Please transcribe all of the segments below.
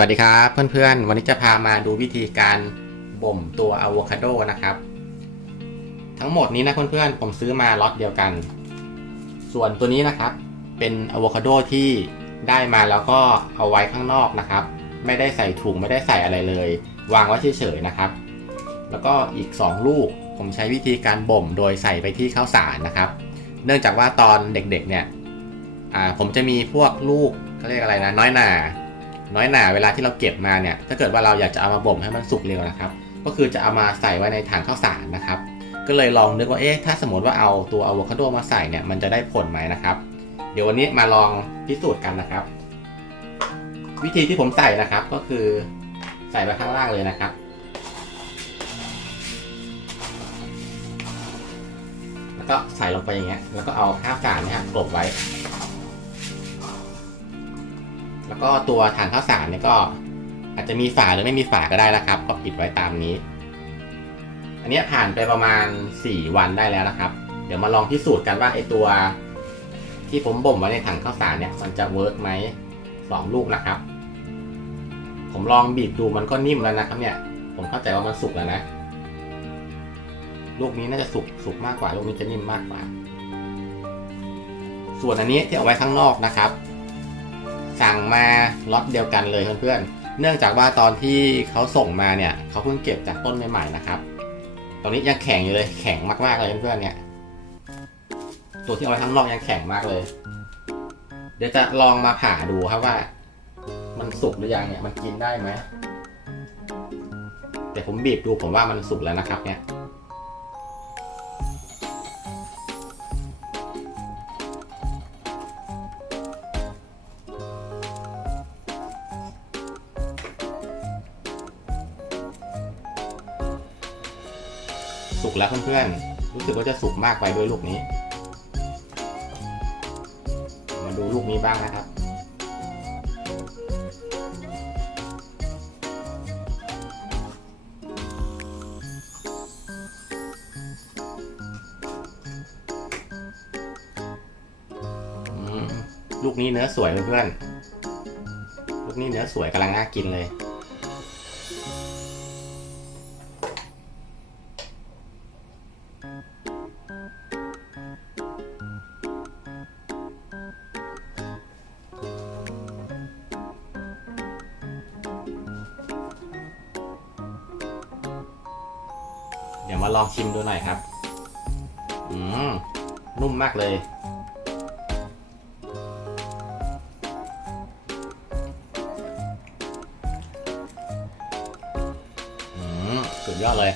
วัสดีครับเพื่อนๆ วันนี้จะพามาดูวิธีการบ่มตัวอะโวคาโดนะครับ ทั้งหมดนี้นะเพื่อนๆ ผมซื้อมาล็อตเดียวกัน ส่วนตัวนี้นะครับ เป็นอะโวคาโดที่ได้มาแล้วก็เอาไว้ข้างนอกนะครับ ไม่ได้ใส่ถุงไม่ได้ใส่อะไรเลย วางไว้เฉยๆนะครับ แล้วก็อีก 2 ลูกผมใช้วิธีการบ่มโดยใส่ไปที่ข้าวสารนะครับ เนื่องจากว่าตอนเด็กๆเนี่ยผมจะมีพวกลูกเขาเรียกอะไรนะน้อยหนา น้อยหนาเวลาที่เราเก็บมาเนี่ยถ้าเกิดว่าเราอยากจะเอามาบ่มให้มันสุกเร็วนะครับ ก็คือจะเอามาใส่ไว้ในถังข้าวสารนะครับ ก็เลยลองนึกว่าเอ๊ะถ้าสมมติว่าเอาตัวอะโวคาโดมาใส่เนี่ยมันจะได้ผลไหมนะครับ เดี๋ยววันนี้มาลองพิสูจน์กันนะครับ วิธีที่ผมใส่นะครับก็คือใส่ไปข้างล่างเลยนะครับแล้วก็ใส่ลงไปอย่างเงี้ยแล้วก็เอาข้าวสารนะครับกลบไว้ แล้วก็ตัวถังข้าวสารเนี่ยก็อาจจะมีฝาหรือไม่มีฝาก็ได้นะครับ ก็ปิดไว้ตามนี้ อันนี้ผ่านไปประมาณ 4 วันได้แล้วนะครับ เดี๋ยวมาลองพิสูจน์กันว่าไอตัว ที่ผมบ่มไว้ในถังข้าวสารเนี่ย มันจะเวิร์กไหมสองลูกนะครับ ผมลองบีบดูมันก็นิ่มแล้วนะครับ เนี่ย ผมเข้าใจว่ามันสุกแล้วนะ ลูกนี้น่าจะสุกสุกมากกว่า ลูกนี้จะนิ่มมากกว่า ส่วนอันนี้ที่เอาไว้ข้างนอกนะครับ สั่งมาล็อตเดียวกันเลยเพื่อนๆ เนื่องจากว่าตอนที่เขาส่งมาเนี่ยเขาเพิ่งเก็บจากต้นใหม่ๆนะครับ ตอนนี้ยังแข็งอยู่เลย แข็งมากๆเลยเพื่อนๆเนี่ย ตัวที่เอาไว้ข้างนอกยังแข็งมากเลย เดี๋ยวจะลองมาผ่าดูครับว่า มันสุกหรือยังเนี่ย มันกินได้ไหม แต่ผมบีบดูผมว่ามันสุกแล้วนะครับเนี่ย สุกแล้วเพื่อนๆ รู้สึกว่าจะสุกมากไปด้วยลูกนี้ มาดูลูกนี้บ้างนะครับ ลูกนี้เนื้อสวยเพื่อนๆ ลูกนี้เนื้อสวยกำลังน่ากินเลย เดี๋ยวมาลองชิมดูหน่อยครับ อืม นุ่มมากเลย อืม สุดยอดเลย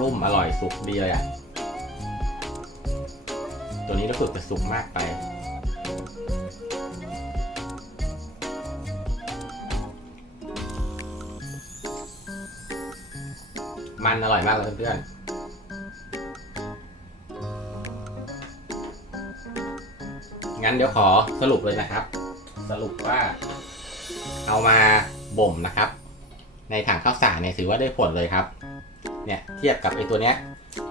นุ่มอร่อยสุกดีเลยอะ ตัวนี้รู้สึกจะสุกมากไป มันอร่อยมากเลยเพื่อนงั้นเดี๋ยวขอสรุปเลยนะครับ สรุปว่า เอามาบ่มนะครับ ในถังข้าวสารเนี่ยถือว่าได้ผลเลยครับ เนี่ยเทียบกับไอ้ตัวเนี้ย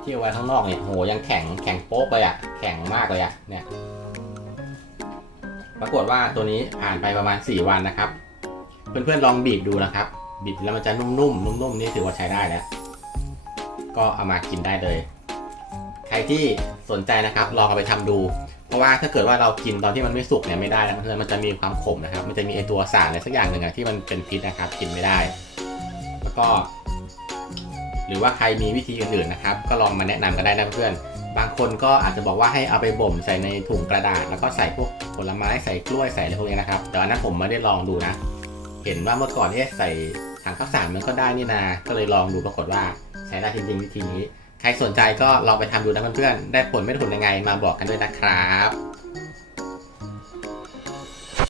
ที่เอาไว้ข้างนอกเนี่ยโหยังแข็งแข็งโป๊กเลยอะแข็งมากเลยอะเนี่ย ปรากฏว่าตัวนี้ผ่านไปประมาณ 4 วันนะครับ เพื่อนๆลองบีบดูนะครับ บีบแล้วมันจะนุ่มๆนุ่มๆนี่ถือว่าใช้ได้แล้ว ก็เอามากินได้เลย ใครที่สนใจนะครับลองเอาไปทำดู เพราะว่าถ้าเกิดว่าเรากินตอนที่มันไม่สุกเนี่ยไม่ได้นะเพื่อนมันจะมีความขมนะครับ มันจะมีไอตัวสารอะไรสักอย่างหนึ่งอะที่มันเป็นพิษนะครับ กินไม่ได้ แล้วก็ รือว่าใครมีวิธีอื่นๆนะครับ ก็ลองมาแนะนำกันได้นะเพื่อนบางคนก็อาจจะบอกว่าให้เอาไปบ่มใส่ในถุงกระดาษ แล้วก็ใส่พวกผลไม้ใส่กล้วยใส่อะไรพวกนี้นะครับ แต่อันนั้นผมไม่ได้ลองดูนะ เห็นว่าเมื่อก่อนเนี่ยใส่ถังข้าวสารมันก็ได้นี่นาก็เลยลองดูปรากฏว่าใช้ได้จริงๆวิธีนี้ ใครสนใจก็ลองไปทำดูนะเพื่อนๆได้ผลไม่ได้ผลยังไงมาบอกกันด้วยนะครับ